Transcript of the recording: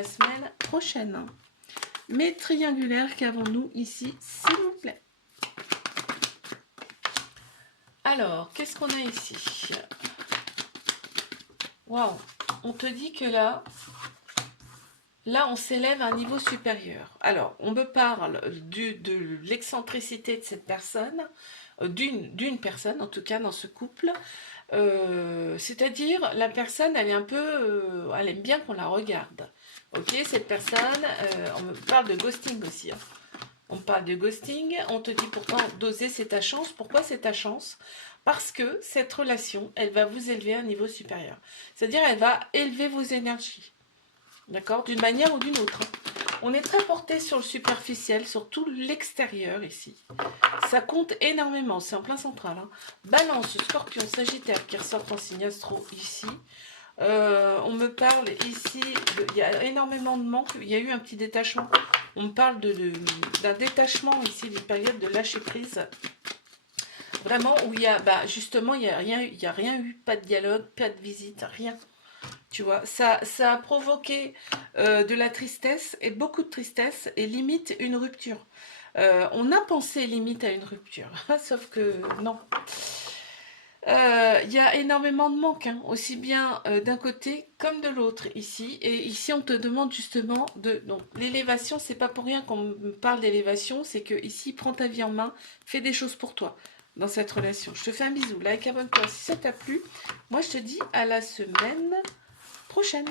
la semaine prochaine. Mais triangulaire, qu'avons-nous ici, s'il vous plaît? Alors, qu'est-ce qu'on a ici? Waouh, on te dit que là, on s'élève à un niveau supérieur. Alors, on me parle de l'excentricité de cette personne, d'une personne en tout cas dans ce couple. C'est-à-dire, la personne, elle est un peu, elle aime bien qu'on la regarde. Ok, cette personne, on me parle de ghosting aussi. Hein. On parle de ghosting, on te dit pourtant d'oser, c'est ta chance. Pourquoi c'est ta chance? Parce que cette relation, elle va vous élever à un niveau supérieur. C'est-à-dire, elle va élever vos énergies. D'accord? D'une manière ou d'une autre. On est très porté sur le superficiel, sur tout l'extérieur ici. Ça compte énormément, c'est en plein central. Hein. Balance, Scorpion, Sagittaire qui ressortent en signe astro ici. On me parle ici, il y a énormément de manque, il y a eu un petit détachement. On me parle d'un détachement ici, d'une période de lâcher prise. Vraiment, où il y a, justement, il n'y a rien eu, pas de dialogue, pas de visite, rien. Tu vois, ça a provoqué de la tristesse, et beaucoup de tristesse, et limite une rupture. On a pensé limite à une rupture, sauf que non. Il y a énormément de manque, hein, aussi bien d'un côté comme de l'autre ici. Et ici, on te demande justement de... Donc, l'élévation, c'est pas pour rien qu'on me parle d'élévation, c'est que ici, prends ta vie en main, fais des choses pour toi dans cette relation. Je te fais un bisou, like, abonne-toi si ça t'a plu. Moi, je te dis à la semaine prochaine.